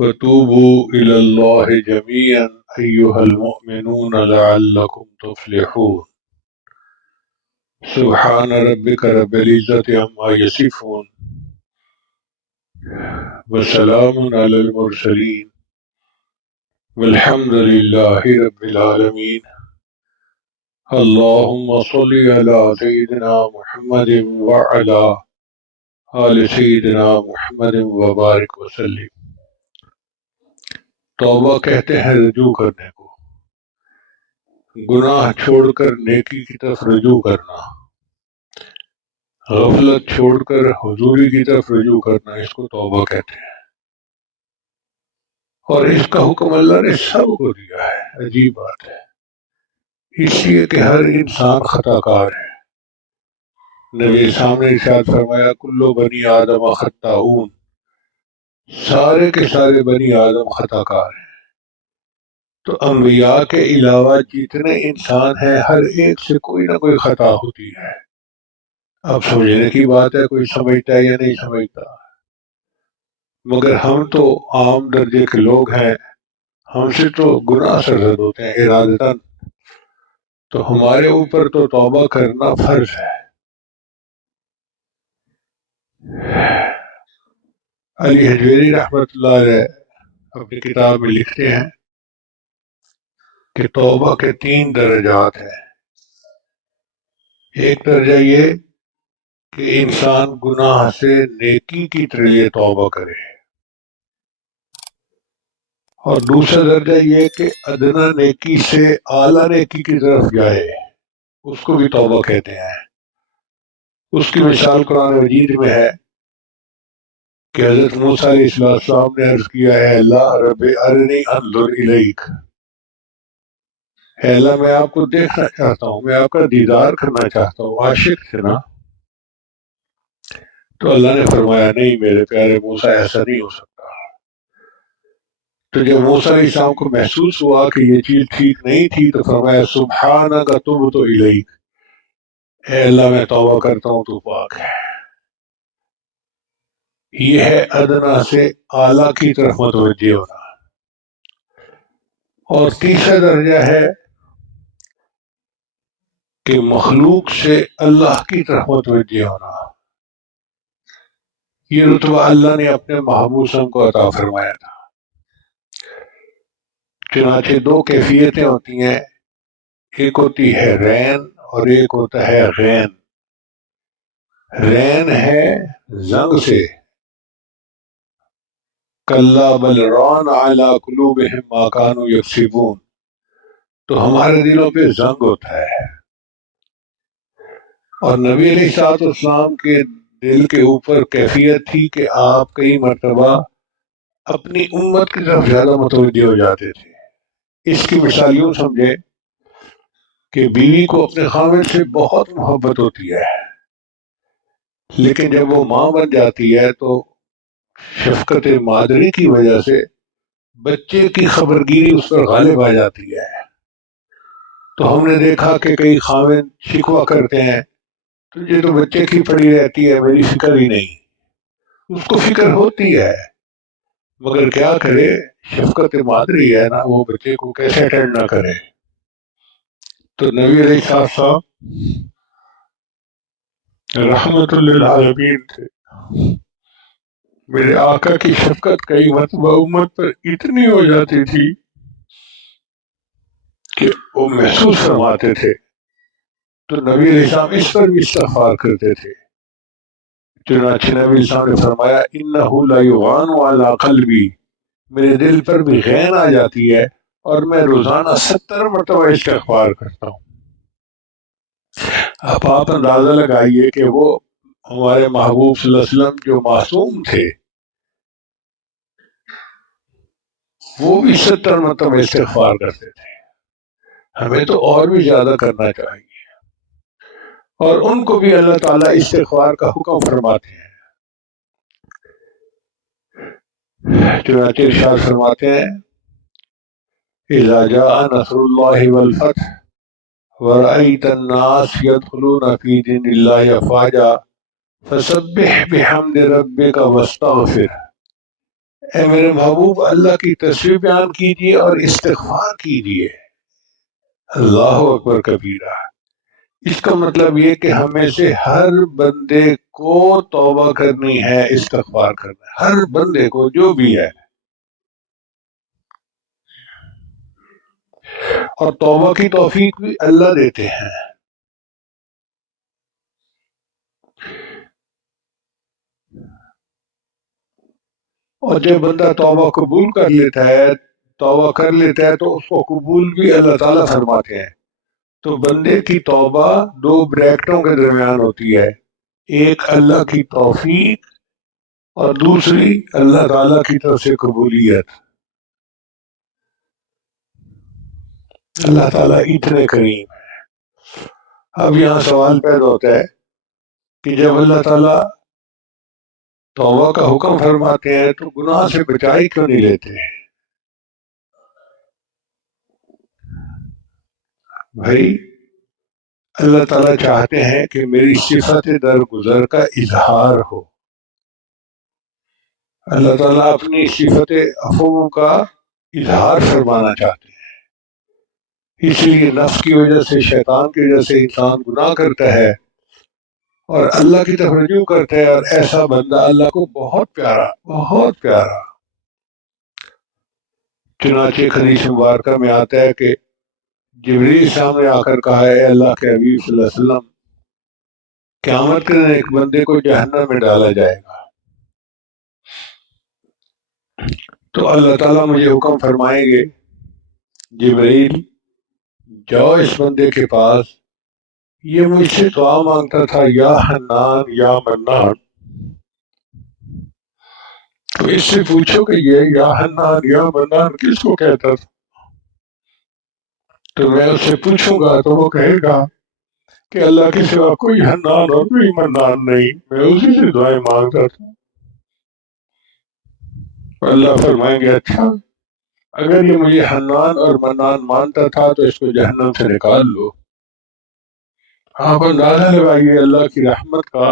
وتوبوا إلى الله جميعا أيها المؤمنون لعلكم تفلحون سبحان ربك رب العزة عما يصفون وسلام على المرسلين والحمد لله رب العالمين اللهم صل على سيدنا محمد وعلى آل سیدنا محمد وبارک وسلم۔ توبہ کہتے ہیں رجوع کرنے کو، گناہ چھوڑ کر نیکی کی طرف رجوع کرنا، غفلت چھوڑ کر حضوری کی طرف رجوع کرنا، اس کو توبہ کہتے ہیں۔ اور اس کا حکم اللہ نے سب کو دیا ہے۔ عجیب بات ہے، اس لیے کہ ہر انسان خطا کار ہے۔ نبی سامنے ارشاد فرمایا کلو بنی آدم خطاؤن، سارے کے سارے بنی آدم خطا کار ہیں۔ تو انبیاء کے علاوہ جتنے انسان ہیں ہر ایک سے کوئی نہ کوئی خطا ہوتی ہے۔ اب سمجھنے کی بات ہے کوئی سمجھتا ہے یا نہیں سمجھتا، مگر ہم تو عام درجے کے لوگ ہیں، ہم سے تو گناہ سرزد ہوتے ہیں ارادتاً، تو ہمارے اوپر تو توبہ کرنا فرض ہے۔ علی حجویری رحمۃ اللہ علیہ اپنی کتاب میں لکھتے ہیں کہ توبہ کے 3 درجات ہیں۔ ایک درجہ یہ کہ انسان گناہ سے نیکی کی طرف توبہ کرے، اور دوسرا درجہ یہ کہ ادنا نیکی سے اعلیٰ نیکی کی طرف جائے، اس کو بھی توبہ کہتے ہیں۔ اس کی مثال قرآن مجید میں ہے کہ حضرت موسیٰ علیہ السلام نے عرض کیا ہے اللہ رب ارنی انظر الیک، اے اللہ میں آپ کو دیکھنا چاہتا ہوں، میں آپ کا دیدار کرنا چاہتا ہوں، عاشق تھے نا۔ تو اللہ نے فرمایا نہیں میرے پیارے موسیٰ، ایسا نہیں ہو سکتا۔ تو جب موسیٰ علیہ السلام کو محسوس ہوا کہ یہ چیز ٹھیک نہیں تھی تو فرمایا سبحانک تبت الیک، اے اللہ میں توبہ کرتا ہوں، تو پاک ہے۔ یہ ہے ادنا سے اعلیٰ کی طرف متوجہ ہونا۔ اور تیسرا درجہ ہے کہ مخلوق سے اللہ کی طرف متوجہ ہونا۔ یہ رتبہ اللہ نے اپنے محبوب صلی اللہ علیہ وسلم کو عطا فرمایا تھا۔ چنانچہ 2 کیفیتیں ہوتی ہیں، ایک ہوتی ہے رین اور ایک ہوتا ہے غین۔ رین ہے زنگ سے، کلا بل ران علی قلوبہم ما کانوا یکسبون، تو ہمارے دلوں پہ زنگ ہوتا ہے۔ اور نبی علیہ السلام کے دل کے اوپر کیفیت تھی کہ آپ کئی مرتبہ اپنی امت کی طرف زیادہ متوجہ ہو جاتے تھے۔ اس کی مثال یوں سمجھے کہ بیوی کو اپنے خاوند سے بہت محبت ہوتی ہے، لیکن جب وہ ماں بن جاتی ہے تو شفقت مادری کی وجہ سے بچے کی خبرگیری اس پر غالب آ جاتی ہے۔ تو ہم نے دیکھا کہ کئی خاوند شکوہ کرتے ہیں تجھے تو بچے کی پڑی رہتی ہے، میری فکر ہی نہیں۔ اس کو فکر ہوتی ہے مگر کیا کرے، شفقت مادری ہے نا، وہ بچے کو کیسے اٹینڈ نہ کرے۔ تو نبی علیہ السلام رحمت للعالمین تھے۔ میرے آقا کی شفقت کئی مرتبہ امت پر اتنی ہو جاتی تھی کہ وہ محسوس فرماتے تھے، تو نبی علیہ السلام اس پر بھی استغفار کرتے تھے۔ چنانچہ نبی علیہ السلام نے فرمایا انہ لا یغان علی قلبی، میرے دل پر بھی غین آ جاتی ہے اور میں روزانہ 70 مرتبہ استغفار کرتا ہوں۔ اب آپ اندازہ لگائیے کہ وہ ہمارے محبوب صلی اللہ علیہ وسلم جو معصوم تھے وہ بھی 70 مرتبہ استغفار کرتے تھے، ہمیں تو اور بھی زیادہ کرنا چاہیے۔ اور ان کو بھی اللہ تعالیٰ استغفار کا حکم فرماتے ہیں۔ چنانچہ ارشاد فرماتے ہیں اذا جاء نصر اللہ والفتح ورأيت الناس يدخلون في دين الله أفواجا فسبح بحمد ربك واستغفر، اے میرے محبوب اللہ کی تصویر بیان کیجیے اور استغفار کیجیے۔ اللہ اکبر کبیرہ۔ اس کا مطلب یہ کہ ہمیں سے ہر بندے کو توبہ کرنی ہے، استغفار کرنا ہے، ہر بندے کو جو بھی ہے۔ اور توبہ کی توفیق بھی اللہ دیتے ہیں۔ اور جب بندہ توبہ قبول کر لیتا ہے، توبہ کر لیتا ہے تو اس کو قبول بھی اللہ تعالیٰ فرماتے ہیں۔ تو بندے کی توبہ دو بریکٹوں کے درمیان ہوتی ہے، ایک اللہ کی توفیق اور دوسری اللہ تعالیٰ کی طرف سے قبولیت۔ اللہ تعالیٰ اتنے کریم۔ اب یہاں سوال پیدا ہوتا ہے کہ جب اللہ تعالیٰ توبہ کا حکم فرماتے ہیں تو گناہ سے بچائی کیوں نہیں لیتے؟ بھائی اللہ تعالیٰ چاہتے ہیں کہ میری صفت درگزر کا اظہار ہو۔ اللہ تعالیٰ اپنی صفت عفو کا اظہار فرمانا چاہتے ہیں، اس لیے نفس کی وجہ سے، شیطان کی وجہ سے انسان گناہ کرتا ہے اور اللہ کی طرف رجوع کرتا ہے، اور ایسا بندہ اللہ کو بہت پیارا، بہت پیارا۔ چنانچہ حدیث مبارکہ میں آتا ہے کہ جبریل سامنے آ کر کہا ہے، اے اللہ کے حبیب صلی اللہ علیہ وسلم، قیامت کے دن ایک بندے کو جہنم میں ڈالا جائے گا، تو اللہ تعالیٰ مجھے حکم فرمائیں گے، جبریل جاؤ اس بندے کے پاس، یہ مجھ سے دعا مانگتا تھا یا حنان یا منان، تو اس سے پوچھو کہ یہ یا حنان یا منان کس کو کہتا تھا؟ تو میں اس سے پوچھوں گا تو وہ کہے گا کہ اللہ کے سوا کوئی حنان اور کوئی منان نہیں، میں اسی سے دعائیں مانگتا تھا۔ اللہ فرمائیں گے اچھا، اگر یہ مجھے حنان اور منان مانتا تھا تو اس کو جہنم سے نکال لو۔ آپ اندازہ لگائیے اللہ کی رحمت کا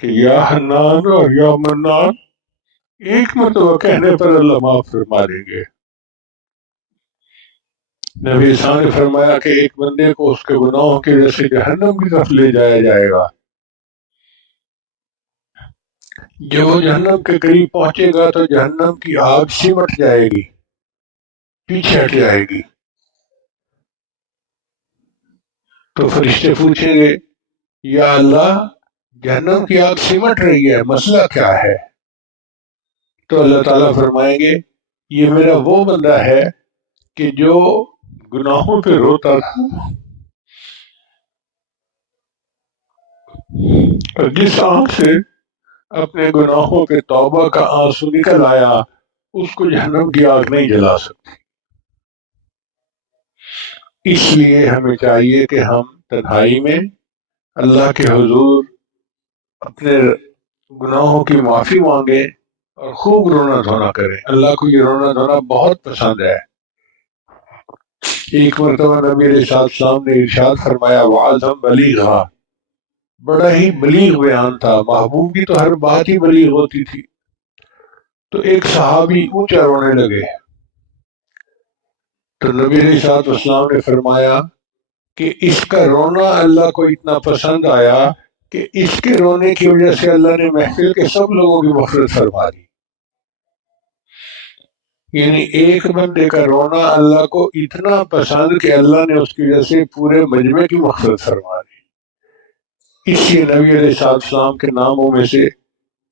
کہ یا حنان اور یا منان ایک مرتبہ کہنے پر اللہ معاف فرما دیں گے۔ نبی صاحب نے فرمایا کہ ایک بندے کو اس کے گناہوں کی وجہ سے جہنم کی طرف لے جایا جائے گا، جب وہ جہنم کے قریب پہنچے گا تو جہنم کی آگ سمٹ جائے گی، پیچھے ہٹ جائے گی، تو فرشتے پوچھیں گے یا اللہ جہنم کی آگ سمٹ رہی ہے، مسئلہ کیا ہے؟ تو اللہ تعالیٰ فرمائیں گے یہ میرا وہ بندہ ہے کہ جو گناہوں پہ روتا تھا، اور جس آنکھ سے اپنے گناہوں پہ توبہ کا آنسو نکل آیا اس کو جہنم کی آگ نہیں جلا سکتی۔ اس لیے ہمیں چاہیے کہ ہم تنہائی میں اللہ کے حضور اپنے گناہوں کی معافی مانگیں اور خوب رونا دھونا کریں۔ اللہ کو یہ رونا دھونا بہت پسند ہے۔ ایک مرتبہ نبی علیہ السلام نے ارشاد فرمایا وَعَظَمْ بَلِيغًا، بڑا ہی بلیغ بیان تھا، محبوب کی تو ہر بات ہی بلیغ ہوتی تھی۔ تو ایک صحابی اونچا رونے لگے، تو نبی علیہ السلام نے فرمایا کہ اس کا رونا اللہ کو اتنا پسند آیا کہ اس کے رونے کی وجہ سے اللہ نے محفل کے سب لوگوں کی مغفرت فرما دی۔ یعنی ایک بندے کا رونا اللہ کو اتنا پسند کہ اللہ نے اس کی وجہ سے پورے مجمع کی مغفرت فرما دی۔ اس لیے نبی علیہ السلام کے ناموں میں سے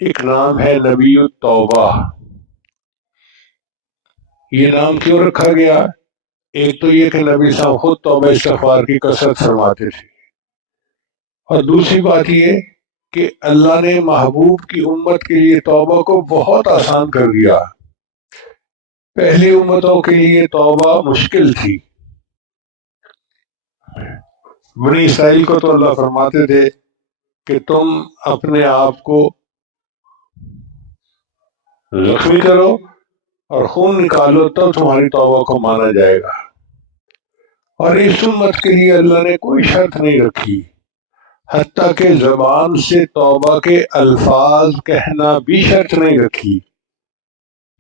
ایک نام ہے نبی التوبہ۔ یہ نام کیوں رکھا گیا؟ ایک تو یہ کہ نبی صاحب خود توبہ استغفار کی کثرت فرماتے تھے، اور دوسری بات یہ کہ اللہ نے محبوب کی امت کے لیے توبہ کو بہت آسان کر دیا۔ پہلی امتوں کے لیے توبہ مشکل تھی۔ بنی اسرائیل کو تو اللہ فرماتے تھے کہ تم اپنے آپ کو زخمی کرو اور خون نکالو تب تمہاری توبہ کو مانا جائے گا، اور اس امت کے لیے اللہ نے کوئی شرط نہیں رکھی، حتیٰ کہ زبان سے توبہ کے الفاظ کہنا بھی شرط نہیں رکھی۔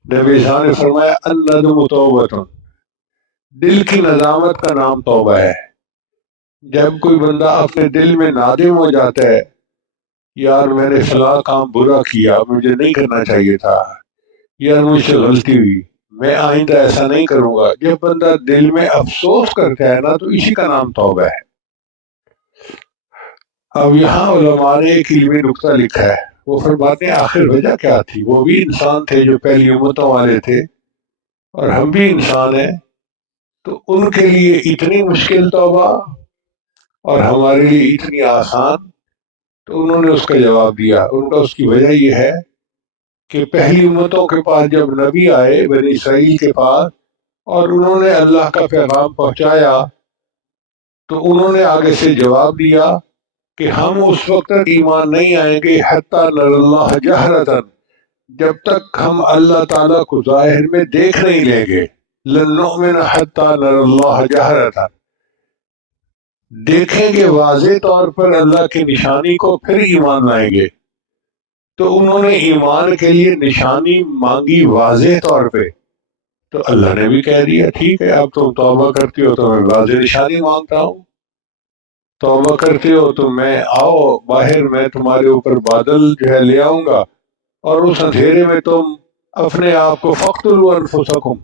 نبی صاحب نے فرمایا الندم توبۃ، دل کی ندامت کا نام توبہ ہے۔ جب کوئی بندہ اپنے دل میں نادم ہو جاتا ہے، یار میں نے فلاں کام برا کیا، مجھے نہیں کرنا چاہیے تھا، یار مجھ سے غلطی ہوئی، میں آئندہ ایسا نہیں کروں گا، جب بندہ دل میں افسوس کرتا ہے نا تو اسی کا نام توبہ ہے۔ اب یہاں علماء نے ایک علمی نقطہ لکھا ہے، وہ فرماتے ہیں آخر وجہ کیا تھی؟ وہ بھی انسان تھے جو پہلی امتوں والے تھے، اور ہم بھی انسان ہیں، تو ان کے لیے اتنی مشکل توبہ اور ہمارے لیے اتنی آسان۔ تو انہوں نے اس کا جواب دیا، ان کا اس کی وجہ یہ ہے کہ پہلی امتوں کے پاس جب نبی آئے بنی اسرائیل کے پاس اور انہوں نے اللہ کا پیغام پہنچایا، تو انہوں نے آگے سے جواب دیا کہ ہم اس وقت تک ایمان نہیں آئیں گے حتی نر اللہ جہرتن، جب تک ہم اللہ تعالیٰ کو ظاہر میں دیکھ نہیں لیں گے۔ لن نؤمن حتی نر اللہ جہرتن، دیکھیں گے واضح طور پر اللہ کی نشانی کو پھر ایمان لائیں گے۔ تو انہوں نے ایمان کے لیے نشانی مانگی واضح طور پہ، تو اللہ نے بھی کہہ دیا ٹھیک ہے، اب تم توبہ کرتی ہو تو میں واضح نشانی مانگتا ہوں، توبہ کرتے ہو تو میں آؤ باہر، میں تمہارے اوپر بادل جو ہے لے آؤں گا، اور اس اندھیرے میں تم اپنے آپ کو فقتلوا انفسکم،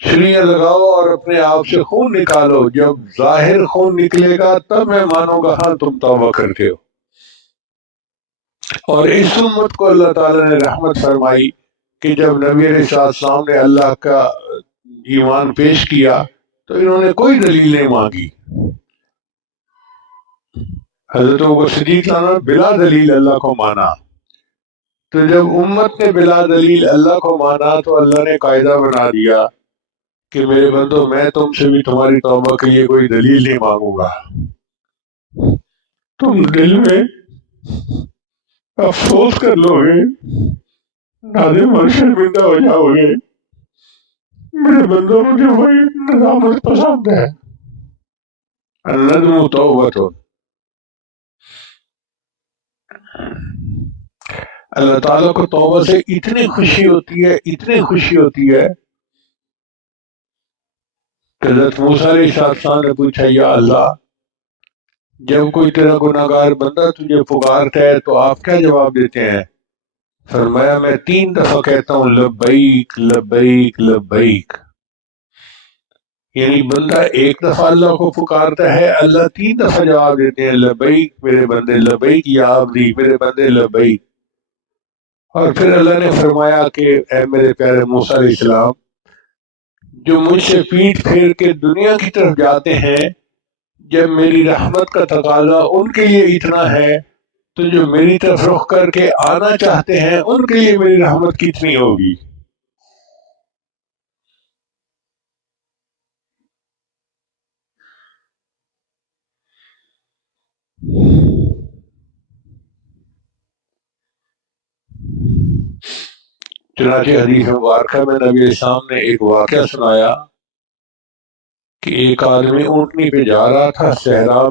چھریاں لگاؤ اور اپنے آپ سے خون نکالو، جب ظاہر خون نکلے گا تب میں مانوں گا ہاں تم توبہ کرتے ہو۔ اور اس امت کو اللہ تعالیٰ نے رحمت فرمائی کہ جب نبی علیہ السلام نے اللہ کا ایمان پیش کیا تو انہوں نے کوئی دلیل نہیں مانگی۔ حضرت ابوبکر صدیق نے بلا دلیل اللہ کو مانا، تو جب امت نے بلا دلیل اللہ کو مانا تو اللہ نے قاعدہ بنا دیا کہ میرے بندو میں تم سے بھی تمہاری توبہ کے لیے کوئی دلیل نہیں مانگوں گا، تم دل میں افسوس کر لو گے، نادم اور شرمندہ ہو جاؤ گے، میرے بندوں مجھے وہی ندامت پسند ہے۔ الندم توبۃ، اللہ تعالیٰ کو توبہ سے اتنی خوشی ہوتی ہے، اتنی خوشی ہوتی ہے کہ حضرت موسیٰ علیہ السلام نے پوچھا یا اللہ، جب کوئی تیرا گناہ گار بندہ تجھے پکارتا ہے تو آپ کیا جواب دیتے ہیں؟ فرمایا میں 3 دفعہ کہتا ہوں لبیک لبیک لبیک، یعنی بندہ ایک دفعہ اللہ کو پکارتا ہے، اللہ 3 دفعہ جواب دیتے ہیں لبیک میرے بندے، لبیک یا عبدی میرے بندے لبیک۔ اور پھر اللہ نے فرمایا کہ اے میرے پیارے موسیٰ علیہ السلام، جو مجھ سے پیٹھ پھیر کے دنیا کی طرف جاتے ہیں، جب میری رحمت کا تقاضا ان کے لیے اتنا ہے تو جو میری طرف رخ کر کے آنا چاہتے ہیں ان کے لیے میری رحمت کتنی ہوگی۔ چنانچہ حدیث مبارکہ میں نبی علیہ السلام نے ایک واقعہ سنایا کہ ایک آدمی اونٹنی پہ جا رہا تھا صحرا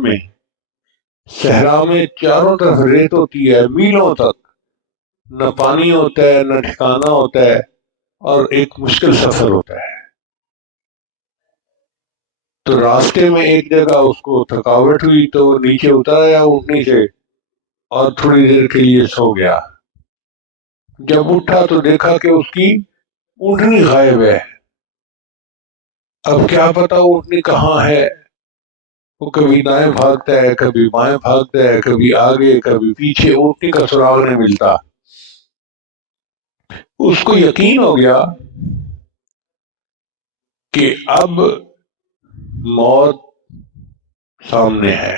میں چاروں طرف ریت ہوتی ہے میلوں تک، نہ پانی ہوتا ہے نہ ٹھکانہ ہوتا ہے، اور ایک مشکل سفر ہوتا ہے۔ تو راستے میں ایک جگہ اس کو تھکاوٹ ہوئی تو وہ نیچے اتر آیا اونٹنی سے اور تھوڑی دیر کے لیے سو گیا۔ جب اٹھا تو دیکھا کہ اس کی اونٹنی غائب ہے۔ اب کیا پتا اونٹنی کہاں ہے، وہ کبھی دائیں بھاگتا ہے کبھی بائیں بھاگتا ہے، کبھی آگے کبھی پیچھے، اونٹنی کا سراغ نہیں ملتا۔ اس کو یقین ہو گیا کہ اب موت سامنے ہے۔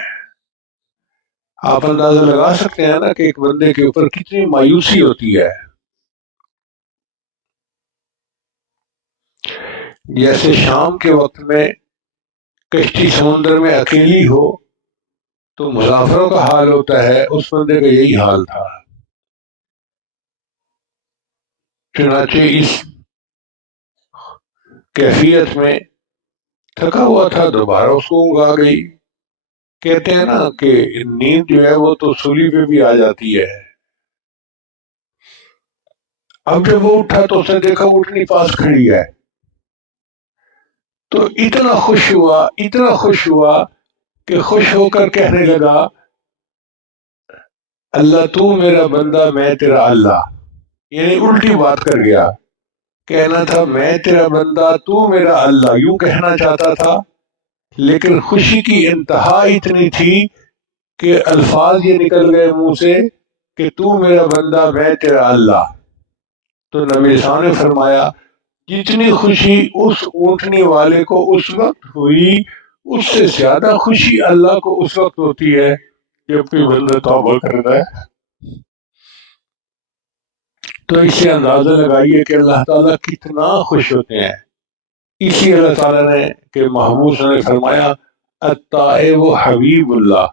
آپ اندازہ لگا سکتے ہیں نا کہ ایک بندے کے اوپر کتنی مایوسی ہوتی ہے۔ جیسے شام کے وقت میں کشتی سمندر میں اکیلی ہو تو مسافروں کا حال ہوتا ہے، اس بندے کا یہی حال تھا۔ چنانچہ اس کیفیت میں تھکا ہوا تھا، دوبارہ اس کو اونگ آ گئی۔ کہتے ہیں نا کہ نیند جو ہے وہ تو سولی پہ بھی آ جاتی ہے۔ اب جب وہ اٹھا تو اس نے دیکھا اٹھنی پاس کھڑی ہے، تو اتنا خوش ہوا کہ خوش ہو کر کہنے لگا، اللہ تو میرا بندہ میں تیرا اللہ، یعنی الٹی بات کر گیا۔ کہنا تھا میں تیرا بندہ تو میرا اللہ، یوں کہنا چاہتا تھا، لیکن خوشی کی انتہا اتنی تھی کہ الفاظ یہ نکل گئے منہ سے کہ تو میرا بندہ میں تیرا اللہ۔ تو نبی صاحب نے فرمایا جتنی خوشی اس اونٹنی والے کو اس وقت ہوئی، اس سے زیادہ خوشی اللہ کو اس وقت ہوتی ہے جب کوئی بندہ توبہ کرتا ہے۔ تو اس سے اندازہ لگائیے کہ اللہ تعالیٰ کتنا خوش ہوتے ہیں۔ اسی اللہ تعالیٰ نے کہ محبوب نے فرمایا التائب حبیب اللہ،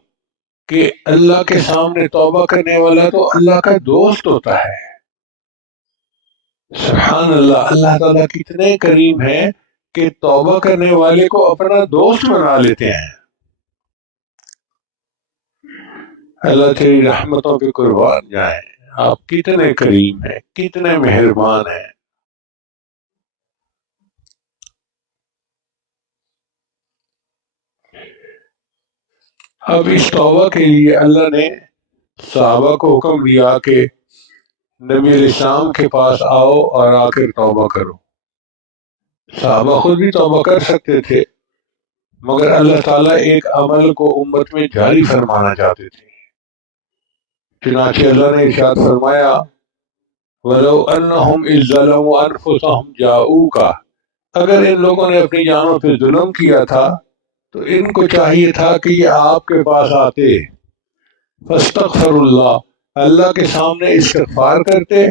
کہ اللہ کے سامنے توبہ کرنے والا تو اللہ کا دوست ہوتا ہے۔ سبحان اللہ، اللہ تعالیٰ کتنے کریم ہیں کہ توبہ کرنے والے کو اپنا دوست بنا لیتے ہیں۔ اللہ تیری رحمتوں کے قربان جائیں، آپ کتنے کریم ہیں، کتنے مہربان ہیں۔ اب اس توبہ کے لیے اللہ نے صحابہ کو حکم دیا کہ نبی علیہ السلام کے پاس آؤ اور آ کر توبہ کرو۔ صحابہ خود بھی توبہ کر سکتے تھے، مگر اللہ تعالیٰ ایک عمل کو امت میں جاری فرمانا چاہتے تھے۔ چنانچہ اللہ نے ارشاد فرمایا وَلَوْ أَنَّهُمْ إِذْ ظَلَمُوا أَنفُسَهُمْ جَاءُوكَ، اگر ان لوگوں نے اپنی جانوں پہ ظلم کیا تھا تو ان کو چاہیے تھا کہ یہ آپ کے پاس آتے، فَاسْتَغْفَرُوا اللَّهَ، اللہ کے سامنے استغفار کرتے،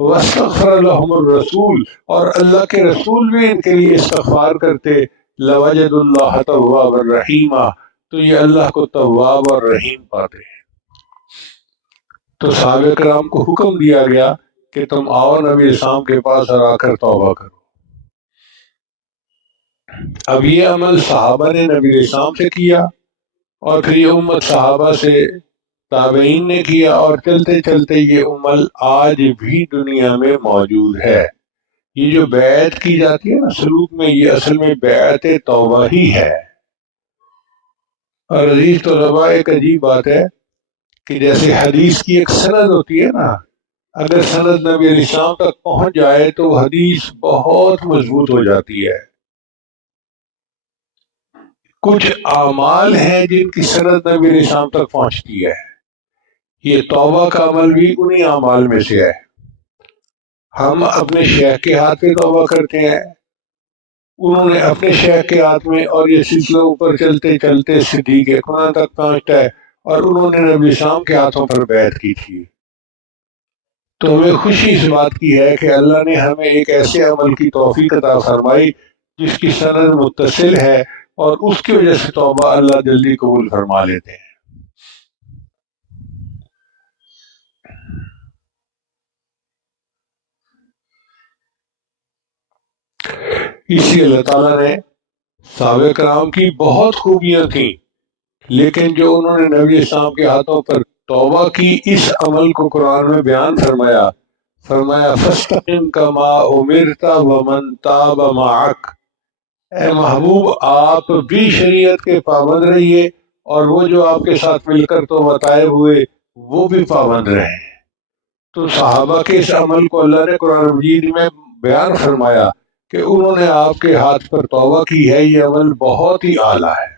وَاسْتَغْفَرَ لَهُمُ الرَّسُولُ، اور اللہ کے رسول بھی ان کے لیے استغفار کرتے، لَوَجَدُوا اللَّهَ تَوَّابًا رَحِيمًا، تو یہ اللہ کو تواب اور رحیم پاتے۔ تو صحابہ کرام کو حکم دیا گیا کہ تم آؤ نبی اسلام کے پاس اور آ کر توبہ کرو۔ اب یہ عمل صحابہ نے نبی اسلام سے کیا، اور پھر یہ امت صحابہ سے تابعین نے کیا، اور چلتے چلتے یہ عمل آج بھی دنیا میں موجود ہے۔ یہ جو بیعت کی جاتی ہے نا سلوک میں، یہ اصل میں بیعت توبہ ہی ہے۔ اور عزیز طلباء، ایک عجیب بات ہے کہ جیسے حدیث کی ایک سند ہوتی ہے نا، اگر سند نبی علیہ السلام تک پہنچ جائے تو حدیث بہت مضبوط ہو جاتی ہے۔ کچھ اعمال ہیں جن کی سند نبی علیہ السلام تک پہنچتی ہے، یہ توبہ کا عمل بھی انہی اعمال میں سے ہے۔ ہم اپنے شیخ کے ہاتھ پہ توبہ کرتے ہیں، انہوں نے اپنے شیخ کے ہاتھ میں، اور یہ سلسلہ اوپر چلتے چلتے صدیق اکبر تک پہنچتا ہے، اور انہوں نے نبی اسلام کے ہاتھوں پر بیعت کی تھی۔ تو ہمیں خوشی اس بات کی ہے کہ اللہ نے ہمیں ایک ایسے عمل کی توفیق عطا فرمائی جس کی سند متصل ہے، اور اس کی وجہ سے توبہ اللہ جلدی قبول فرما لیتے ہیں۔ اسی اللہ تعالیٰ نے صحابہ کرام کی بہت خوبیاں تھیں، لیکن جو انہوں نے نبی اسلام کے ہاتھوں پر توبہ کی، اس عمل کو قرآن میں بیان فرمایا فَاسْتَقِمْ كَمَا أُمِرْتَ وَمَنْ تَابَ مَعَكَ، اے محبوب آپ بھی شریعت کے پابند رہیے، اور وہ جو آپ کے ساتھ مل کر توبہ طائب ہوئے وہ بھی پابند رہیں۔ تو صحابہ کے اس عمل کو اللہ نے قرآن مجید میں بیان فرمایا کہ انہوں نے آپ کے ہاتھ پر توبہ کی ہے، یہ عمل بہت ہی اعلیٰ ہے۔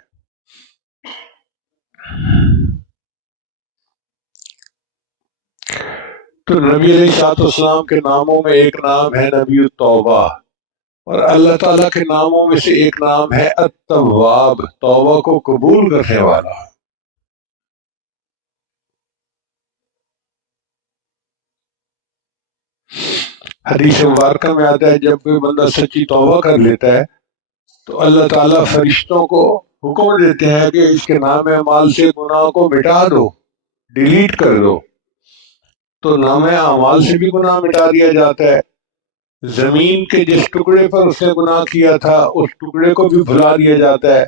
تو نبی علیہ السلام کے ناموں میں ایک نام ہے نبی التوبہ، اور اللہ تعالیٰ کے ناموں میں سے ایک نام ہے التواب، توبہ کو قبول کرنے والا۔ حدیث مبارکہ میں آتا ہے جب کوئی بندہ سچی توبہ کر لیتا ہے تو اللہ تعالیٰ فرشتوں کو حکم دیتے ہیں کہ اس کے نام اعمال سے گناہ کو مٹا دو، ڈیلیٹ کر دو۔ تو نام اعمال سے بھی گناہ مٹا دیا جاتا ہے، زمین کے جس ٹکڑے پر اس نے گناہ کیا تھا اس ٹکڑے کو بھی بھلا دیا جاتا ہے،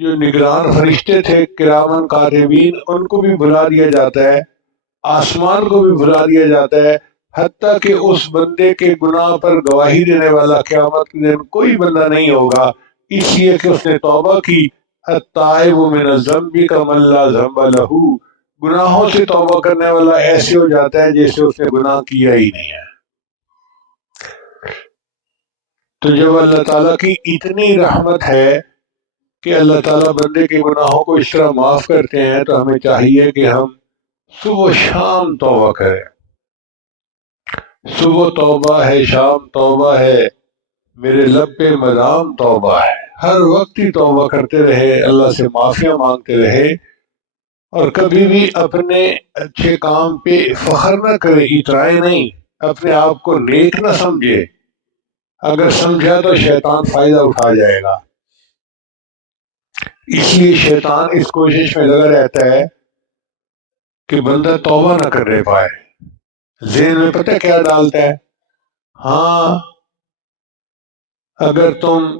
جو نگران فرشتے تھے کرامن کاتبین ان کو بھی بھلا دیا جاتا ہے، آسمان کو بھی بھلا دیا جاتا ہے، حتیٰ کہ اس بندے کے گناہ پر گواہی دینے والا قیامت کے دن کوئی بندہ نہیں ہوگا، اس لیے کہ اس نے توبہ کی۔ التائب من الذنب کمن لا ذنب لہ، گناہوں سے توبہ کرنے والا ایسے ہو جاتا ہے جیسے اس نے گناہ کیا ہی نہیں ہے۔ تو جب اللہ تعالیٰ کی اتنی رحمت ہے کہ اللہ تعالیٰ بندے کے گناہوں کو اس طرح معاف کرتے ہیں، تو ہمیں چاہیے کہ ہم صبح و شام توبہ کریں۔ صبح توبہ ہے، شام توبہ ہے، میرے لب پہ مدام توبہ ہے، ہر وقت ہی توبہ کرتے رہے، اللہ سے معافیاں مانگتے رہے، اور کبھی بھی اپنے اچھے کام پہ فخر نہ کرے، اترائے نہیں، اپنے آپ کو نیک نہ سمجھے۔ اگر سمجھا تو شیطان فائدہ اٹھا جائے گا، اس لیے شیطان اس کوشش میں لگا رہتا ہے کہ بندہ توبہ نہ کرنے پائے۔ ذہن میں پتہ کیا ڈالتا ہے؟ ہاں، اگر تم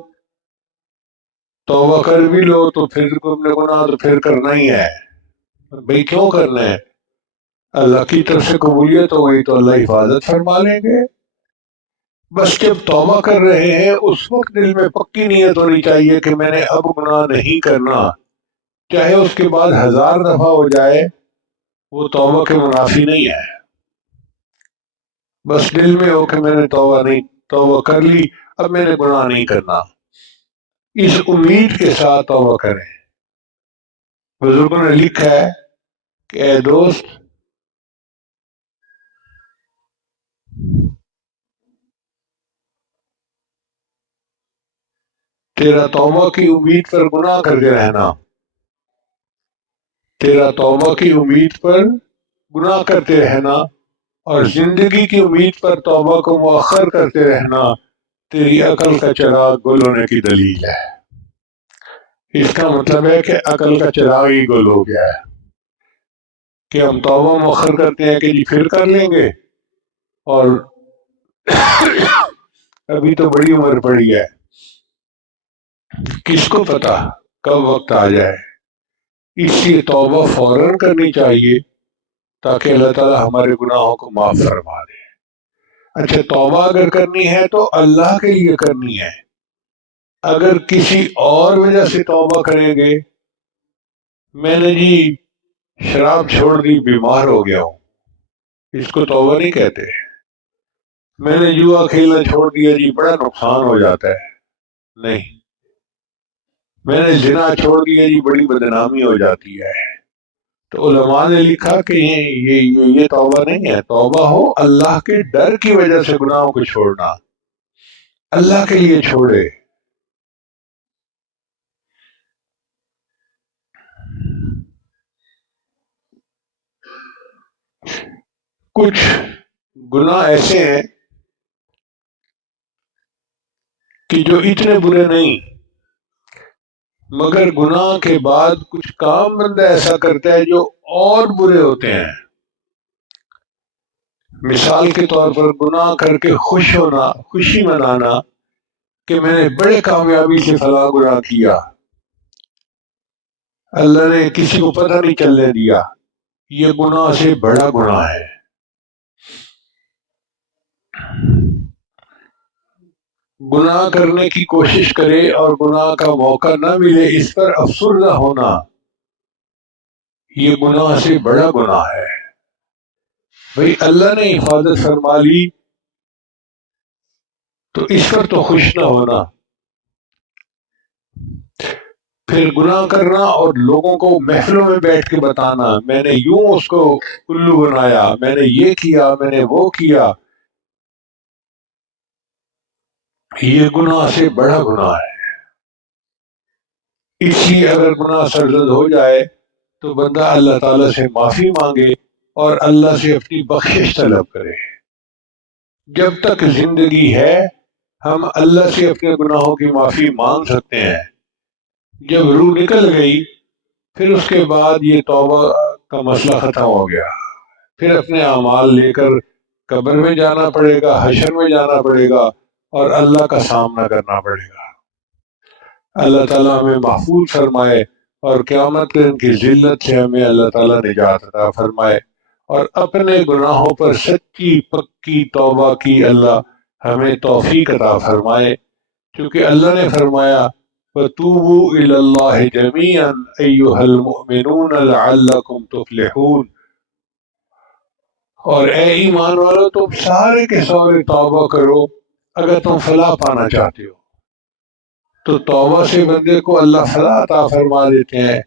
توبہ کر بھی لو تو پھر تم نے گناہ تو پھر کرنا ہی ہے، بھئی کیوں کرنا ہے؟ اللہ کی طرف سے قبولیت ہو گئی تو اللہ حفاظت فرما لیں گے۔ بس جب توبہ کر رہے ہیں اس وقت دل میں پکی نیت ہونی چاہیے کہ میں نے اب گناہ نہیں کرنا، چاہے اس کے بعد 1000 دفعہ ہو جائے، وہ توبہ کے منافی نہیں ہے۔ بس دل میں ہو کہ میں نے توبہ کر لی، اب میں نے گناہ نہیں کرنا، اس امید کے ساتھ توبہ کریں۔ بزرگوں نے لکھا ہے کہ اے دوست، تیرا توبہ کی امید پر گناہ کرتے رہنا، تیرا توبہ کی امید پر گناہ کرتے رہنا اور زندگی کی امید پر توبہ کو مؤخر کرتے رہنا تیری عقل کا چراغ گل ہونے کی دلیل ہے۔ اس کا مطلب ہے کہ عقل کا چراغ ہی گل ہو گیا ہے کہ ہم توبہ مؤخر کرتے ہیں کہ جی پھر کر لیں گے، اور ابھی تو بڑی عمر پڑی ہے، کس کو پتا کب وقت آ جائے۔ اس لیے توبہ فوراً کرنی چاہیے تاکہ اللہ تعالیٰ ہمارے گناہوں کو معاف فرما دے۔ اچھا، توبہ اگر کرنی ہے تو اللہ کے لیے کرنی ہے۔ اگر کسی اور وجہ سے توبہ کریں گے، میں نے جی شراب چھوڑ دی، بیمار ہو گیا ہوں، اس کو توبہ نہیں کہتے۔ میں نے جوا کھیلنا چھوڑ دیا جی، بڑا نقصان ہو جاتا ہے، نہیں۔ میں نے زنا چھوڑ دیا جی، بڑی بدنامی ہو جاتی ہے۔ تو علماء نے لکھا کہ یہ توبہ نہیں ہے۔ توبہ ہو اللہ کے ڈر کی وجہ سے گناہوں کو چھوڑنا، اللہ کے لیے چھوڑے۔ کچھ گناہ ایسے ہیں کہ جو اتنے برے نہیں، مگر گناہ کے بعد کچھ کام بندہ ایسا کرتا ہے جو اور برے ہوتے ہیں۔ مثال کے طور پر گناہ کر کے خوش ہونا، خوشی منانا کہ میں نے بڑے کامیابی سے فلاں گناہ کیا، اللہ نے کسی کو پتہ نہیں چلنے دیا، یہ گناہ سے بڑا گناہ ہے۔ گناہ کرنے کی کوشش کرے اور گناہ کا موقع نہ ملے، اس پر افسردہ ہونا، یہ گناہ سے بڑا گناہ ہے۔ بھئی اللہ نے حفاظت فرما لی تو اس پر تو خوش نہ ہونا، پھر گناہ کرنا اور لوگوں کو محفلوں میں بیٹھ کے بتانا میں نے یوں اس کو الو بنایا، میں نے یہ کیا، میں نے وہ کیا، یہ گناہ سے بڑا گناہ ہے۔ اس لیے اگر گناہ سرزد ہو جائے تو بندہ اللہ تعالیٰ سے معافی مانگے اور اللہ سے اپنی بخشش طلب کرے۔ جب تک زندگی ہے ہم اللہ سے اپنے گناہوں کی معافی مانگ سکتے ہیں۔ جب روح نکل گئی پھر اس کے بعد یہ توبہ کا مسئلہ ختم ہو گیا، پھر اپنے اعمال لے کر قبر میں جانا پڑے گا، حشر میں جانا پڑے گا اور اللہ کا سامنا کرنا پڑے گا۔ اللہ تعالیٰ ہمیں محفوظ فرمائے اور قیامت کے دن کی ذلت سے ہمیں اللہ تعالیٰ نجات عطا فرمائے۔ اور اپنے گناہوں پر سچی پکی توبہ کی اللہ ہمیں توفیق عطا فرمائے، کیونکہ اللہ نے فرمایا وَتُوبُوا إِلَى اللَّهِ جَمِيعًا أَيُّهَا الْمُؤْمِنُونَ لَعَلَّكُمْ تُفْلِحُونَ۔ اور اے ایمان والو، تم سارے کے سارے توبہ کرو اگر تم فلاح پانا چاہتے ہو۔ تو توبہ سے بندے کو اللہ فلاح عطا فرما دیتے ہیں۔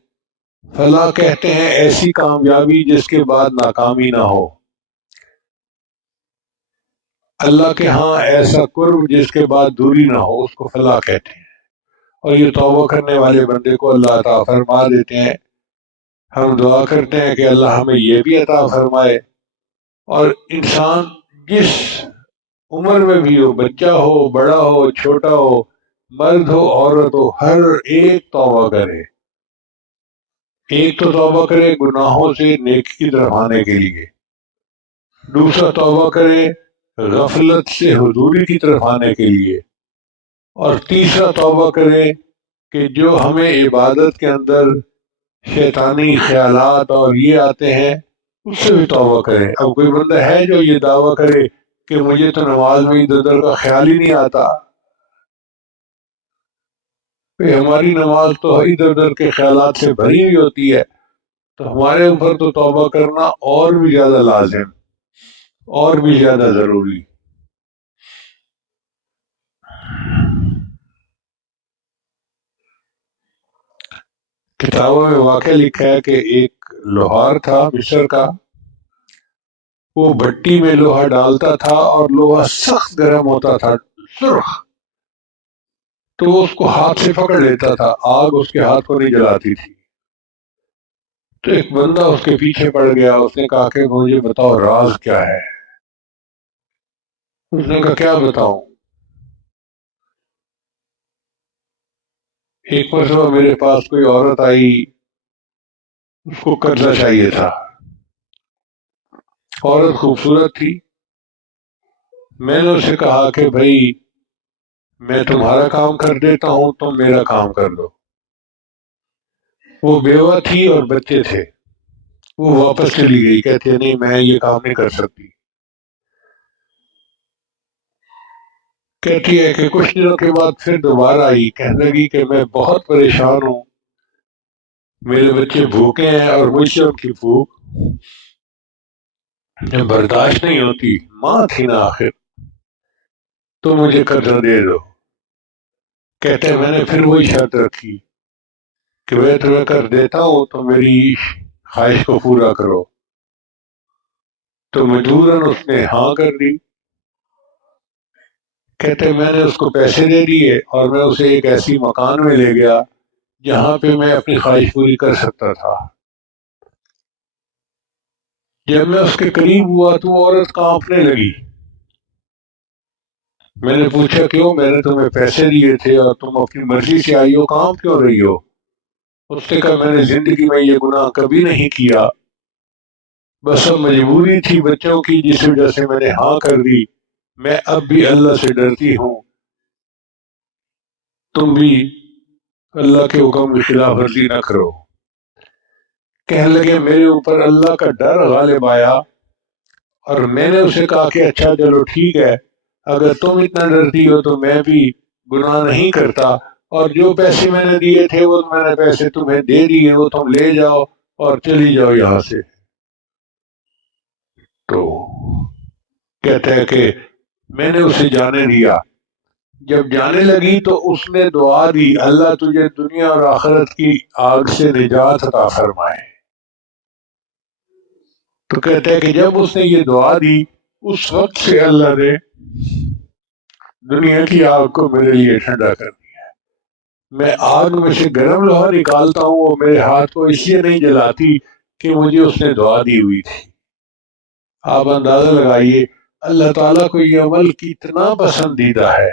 فلاح کہتے ہیں ایسی کامیابی جس کے بعد ناکامی نہ ہو، اللہ کے ہاں ایسا قرب جس کے بعد دوری نہ ہو، اس کو فلاح کہتے ہیں۔ اور یہ توبہ کرنے والے بندے کو اللہ عطا فرما دیتے ہیں۔ ہم دعا کرتے ہیں کہ اللہ ہمیں یہ بھی عطا فرمائے، اور انسان جس عمر میں بھی ہو، بچہ ہو، بڑا ہو، چھوٹا ہو، مرد ہو، عورت ہو، ہر ایک توبہ کرے۔ ایک تو توبہ کرے گناہوں سے نیکی کی طرف آنے کے لیے، دوسرا توبہ کرے غفلت سے حضوری کی طرف آنے کے لیے، اور تیسرا توبہ کرے کہ جو ہمیں عبادت کے اندر شیطانی خیالات اور یہ آتے ہیں اس سے بھی توبہ کرے۔ اب کوئی بندہ ہے جو یہ دعویٰ کرے کہ مجھے تو نماز میں ادھر ادھر کا خیال ہی نہیں آتا، کہ ہماری نماز تو ادھر ادھر کے خیالات سے بھری ہوئی ہوتی ہے، تو ہمارے اوپر تو توبہ کرنا اور بھی زیادہ لازم اور بھی زیادہ ضروری۔ کتابوں میں واقعہ لکھا ہے کہ ایک لوہار تھا مصر کا، وہ بھٹی میں لوہا ڈالتا تھا اور لوہا سخت گرم ہوتا تھا، سرخ، تو وہ اس کو ہاتھ سے پکڑ لیتا تھا، آگ اس کے ہاتھ کو نہیں جلاتی تھی۔ تو ایک بندہ اس کے پیچھے پڑ گیا، اس نے کہا کہ مجھے بتاؤ راز کیا ہے۔ اس نے کہا کیا بتاؤں؟ ایک مرتبہ میرے پاس کوئی عورت آئی، اس کو قرضہ چاہیے تھا، عورت خوبصورت تھی۔ میں نے اسے کہا کہ بھائی میں تمہارا کام کر دیتا ہوں، تم میرا کام کر دو۔ وہ بیوہ تھی اور بچے تھے، وہ واپس چلی گئی، کہتے نہیں میں یہ کام نہیں کر سکتی۔ کہتی ہے کہ کچھ دنوں کے بعد پھر دوبارہ آئی، کہنے لگی کہ میں بہت پریشان ہوں، میرے بچے بھوکے ہیں اور مجھ سے ان کی بھوک برداشت نہیں ہوتی، ماں تھی نا آخر، تو مجھے قرضہ دے دو۔ کہتے ہیں میں نے پھر وہی شرط رکھی کہ میں تمہیں کر دیتا ہوں تو میری خواہش کو پورا کرو۔ تو مجبوراً اس نے ہاں کر دی۔ کہتے ہیں میں نے اس کو پیسے دے دیے اور میں اسے ایک ایسی مکان میں لے گیا جہاں پہ میں اپنی خواہش پوری کر سکتا تھا۔ جب میں اس کے قریب ہوا تو وہ عورت کانپنے لگی۔ میں نے پوچھا کیوں؟ میں نے تمہیں پیسے دیے تھے اور تم اپنی مرضی سے آئی ہو، کانپ کیوں رہی ہو؟ اس نے کہا میں نے زندگی میں یہ گناہ کبھی نہیں کیا، بس اب مجبوری تھی بچوں کی جس وجہ سے میں نے ہاں کر دی۔ میں اب بھی اللہ سے ڈرتی ہوں، تم بھی اللہ کے حکم کی خلاف ورزی نہ کرو۔ کہنے لگے میرے اوپر اللہ کا ڈر غالب آیا، اور میں نے اسے کہا کہ اچھا چلو ٹھیک ہے، اگر تم اتنا ڈرتی ہو تو میں بھی گناہ نہیں کرتا، اور جو پیسے میں نے دیے تھے وہ میں نے پیسے تمہیں دے دیے، وہ تم لے جاؤ اور چلی جاؤ یہاں سے۔ تو کہتا ہے کہ میں نے اسے جانے دیا، جب جانے لگی تو اس نے دعا دی اللہ تجھے دنیا اور آخرت کی آگ سے نجات عطا فرمائے۔ تو کہتے ہیں کہ جب اس نے یہ دعا دی اس وقت سے اللہ نے دنیا کی آگ کو میرے لیے ٹھنڈا کر دیا۔ میں آگ میں سے گرم لوہا نکالتا ہوں، وہ میرے ہاتھ کو اس لیے نہیں جلاتی کہ مجھے اس نے دعا دی ہوئی تھی۔ آپ اندازہ لگائیے اللہ تعالیٰ کو یہ عمل کتنا پسندیدہ ہے۔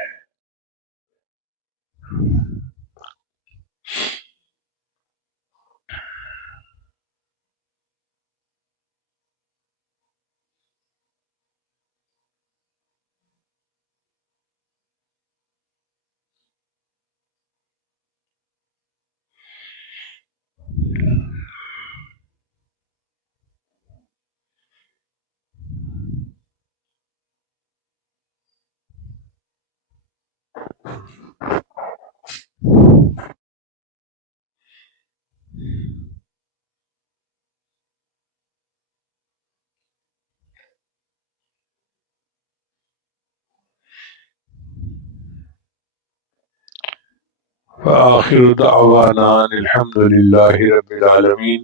وآخر دعوانا الحمد للہ رب العالمین۔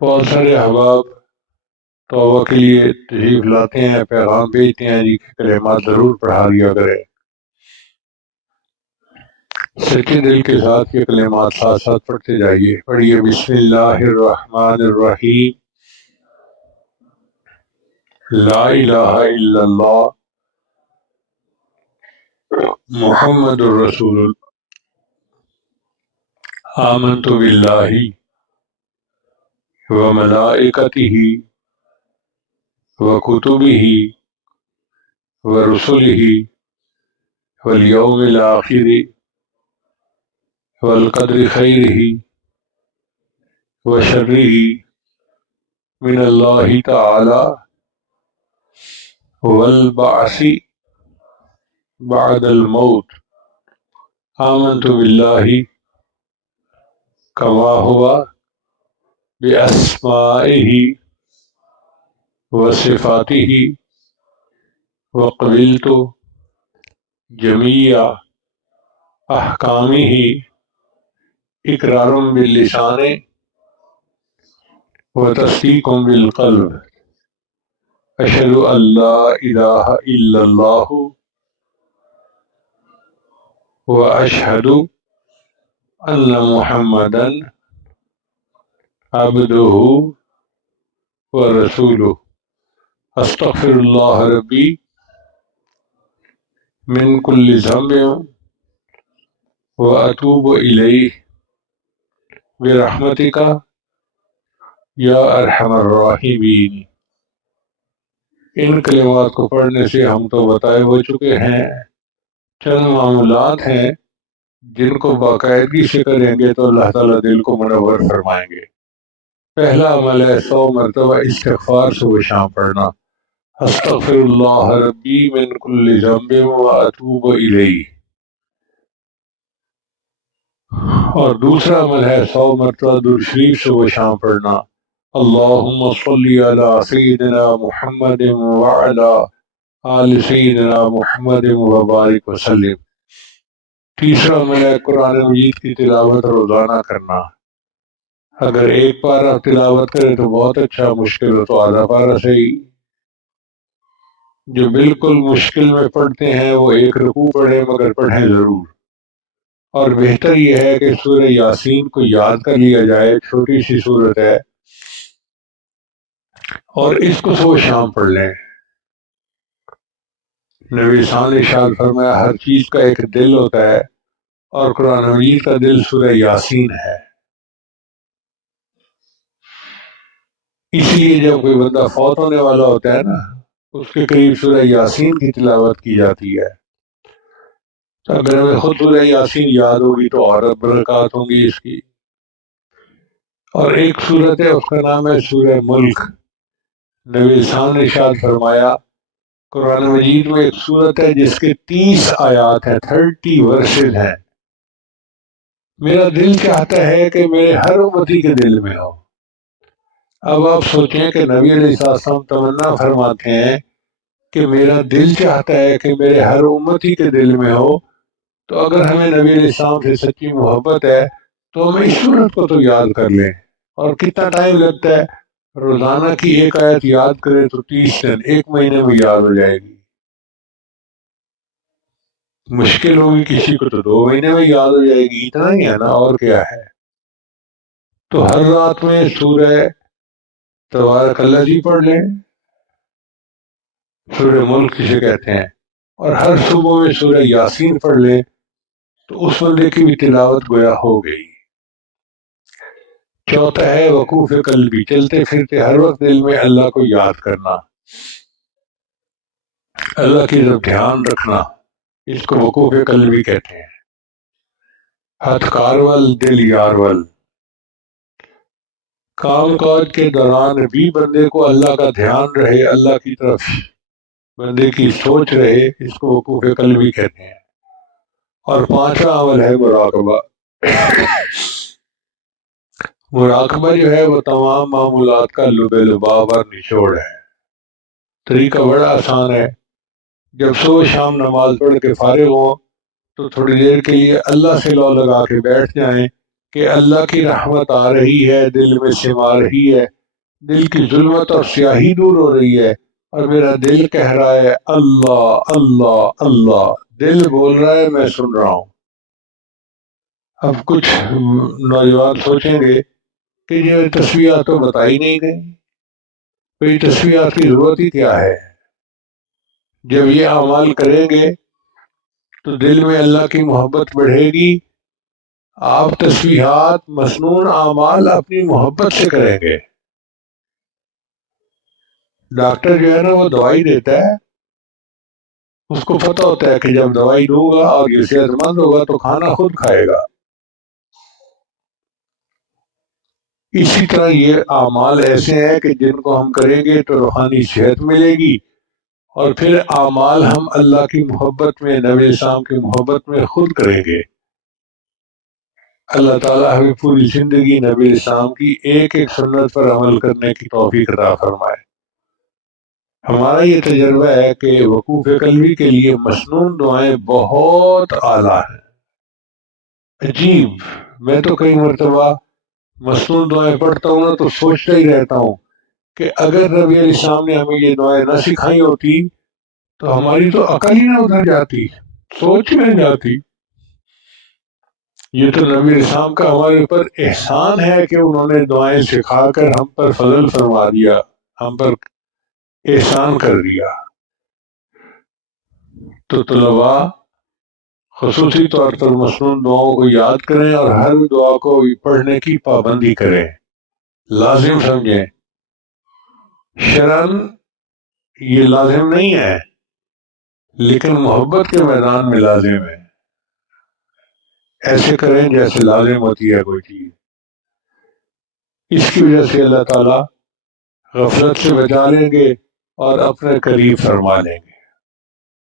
بہت سارے احباب توبہ کے لیے تشریف لاتے ہیں، پیغام بھیجتے ہیں جی کہ کلمات ضرور پڑھا دیا کریں۔ سچے دل کے ساتھ یہ کلمات ساتھ ساتھ پڑھتے جائیے۔ پڑھیے بسم اللہ الرحمن الرحیم، لا الہ الا اللہ محمد الرسول اللہ، آمنت باللہ وملائکتہ وکتبہ ورسلہ والیوم الآخر والقدر خیرہ وشرہ من اللہ تعالی والبعث بعد الموت، آمنت باللہ کما ہوا بأسمائہ وصفاتہ وقبلت جمیع احکامہ اقرار باللسان وتصدیق بالقلب، اشہد ان لا الہ الا اللہ واشہد ان محمدا عبدہ ورسولہ، استغفر اللہ ربی من کل ذنب واتوب الیہ برحمتک یا ارحم الراحمین۔ ان کلمات کو پڑھنے سے ہم تو بتائے ہو چکے ہیں، چند معمولات ہیں جن کو باقاعدگی سے کریں گے تو اللہ تعالیٰ دل کو منور فرمائیں گے۔ پہلا عمل ہے 100 مرتبہ استغفار صبح شام پڑھنا، استغفر اللہ ربی من کل ذنب واتوب الیہ۔ اور دوسرا عمل ہے 100 مرتبہ درود شریف صبح شام پڑھنا، اللہم صلی علی سیدنا محمد وعلی آل سیدنا محمد وبارک وسلم۔ تیسرا عمل ہے قرآن مجید کی تلاوت روزانہ کرنا، اگر ایک پارہ تلاوت کرے تو بہت اچھا، مشکل ہو تو آدھا پارہ صحیح۔ جو بالکل مشکل میں پڑھتے ہیں وہ ایک رکوع پڑھیں، مگر پڑھیں ضرور۔ اور بہتر یہ ہے کہ سورہ یاسین کو یاد کر لیا جائے، چھوٹی سی سورت ہے، اور اس کو صبح شام پڑھ لیں۔ نبی صاحب نے ارشاد فرمایا ہر چیز کا ایک دل ہوتا ہے، اور قرآن مجید کا دل سورہ یاسین ہے۔ اس لیے جب کوئی بندہ فوت ہونے والا ہوتا ہے نا، اس کے قریب سورہ یاسین کی تلاوت کی جاتی ہے۔ تو اگر ہمیں خود سورہ یاسین یاد ہوگی تو اور برکات ہوں گی اس کی۔ اور ایک سورت ہے، اس کا نام ہے سورہ ملک۔ نبی صاحب نے ارشاد فرمایا قرآن مجید میں ایک سورت ہے جس کے 30 آیات ہیں، 30 ورسز ہیں۔ میرا دل چاہتا ہے کہ میرے ہر امتی کے دل میں ہو۔ اب آپ سوچیں کہ نبی علیہ السلام تمنا فرماتے ہیں کہ میرا دل چاہتا ہے کہ میرے ہر امتی کے دل میں ہو، تو اگر ہمیں نبی علیہ السلام سے سچی محبت ہے تو ہم اس صورت کو تو یاد کر لیں۔ اور کتنا ٹائم لگتا ہے؟ روزانہ کی ایک آیت یاد کرے تو 30 دن، ایک مہینے میں یاد ہو جائے گی۔ مشکل ہوگی کسی کو تو 2 مہینے میں یاد ہو جائے گی، اتنا ہی ہے نا، اور کیا ہے۔ تو ہر رات میں سورہ تبارک الذی پڑھ لیں، سورہ ملک جسے کہتے ہیں، اور ہر صبح میں سورہ یاسین پڑھ لیں، تو اس بندے کی بھی تلاوت گویا ہو گئی۔ چوتھا ہے وقوف قلبی، چلتے پھرتے ہر وقت دل میں اللہ کو یاد کرنا، اللہ کی طرف دھیان رکھنا، اس کو وقوف قلبی کہتے ہیں۔ ہتھ کارول دل یارول، کام کاج کے دوران بھی بندے کو اللہ کا دھیان رہے، اللہ کی طرف بندے کی سوچ رہے، اس کو وقوف قلبی کہتے ہیں۔ اور پانچواں عمل ہے مراقبہ۔ مراقبہ جو ہے وہ تمام معمولات کا لب لباب اور نچوڑ ہے۔ طریقہ بڑا آسان ہے، جب صبح شام نماز پڑھ کے فارغ ہوں تو تھوڑی دیر کے لیے اللہ سے لو لگا کے بیٹھ جائیں کہ اللہ کی رحمت آ رہی ہے، دل میں سما رہی ہے، دل کی ظلمت اور سیاہی دور ہو رہی ہے، اور میرا دل کہہ رہا ہے اللہ اللہ اللہ، دل بول رہا ہے میں سن رہا ہوں۔ اب کچھ نوجوان سوچیں گے کہ یہ تسبیحات تو بتائی نہیں گئی، کوئی تسبیحات کی ضرورت ہی کیا ہے؟ جب یہ اعمال کریں گے تو دل میں اللہ کی محبت بڑھے گی، آپ تسبیحات مسنون اعمال اپنی محبت سے کریں گے۔ ڈاکٹر جو ہے نا وہ دوائی دیتا ہے، اس کو پتہ ہوتا ہے کہ جب دوائی دوں گا اور یہ صحت مند ہوگا تو کھانا خود کھائے گا۔ اسی طرح یہ اعمال ایسے ہیں کہ جن کو ہم کریں گے تو روحانی صحت ملے گی، اور پھر اعمال ہم اللہ کی محبت میں، نبی اسلام کی محبت میں خود کریں گے۔ اللہ تعالیٰ ہمیں پوری زندگی نبی اسلام کی ایک ایک سنت پر عمل کرنے کی توفیق عطا فرمائے۔ ہمارا یہ تجربہ ہے کہ وقوف قلبی کے لیے مسنون دعائیں بہت اعلیٰ ہیں، عجیب۔ میں تو کئی مرتبہ مسنون دعائیں پڑھتا ہوں نا تو سوچتا ہی رہتا ہوں کہ اگر نبی علیہ السلام نے ہمیں یہ دعائیں نہ سکھائی ہوتی تو ہماری تو عقل ہی نہ ادھر جاتی، سوچ میں جاتی۔ یہ تو نبی اسلام کا ہمارے اوپر احسان ہے کہ انہوں نے دعائیں سکھا کر ہم پر فضل فرما دیا، ہم پر احسان کر دیا۔ تو طلباء خصوصی طور پر مسنون دعاؤں کو یاد کریں اور ہر دعا کو پڑھنے کی پابندی کریں، لازم سمجھیں۔ شرعاً یہ لازم نہیں ہے لیکن محبت کے میدان میں لازم ہے۔ ایسے کریں جیسے لازم ہوتی ہے کوئی چیز۔ اس کی وجہ سے اللہ تعالیٰ غفلت سے بچا لیں گے اور اپنے قریب فرما لیں گے۔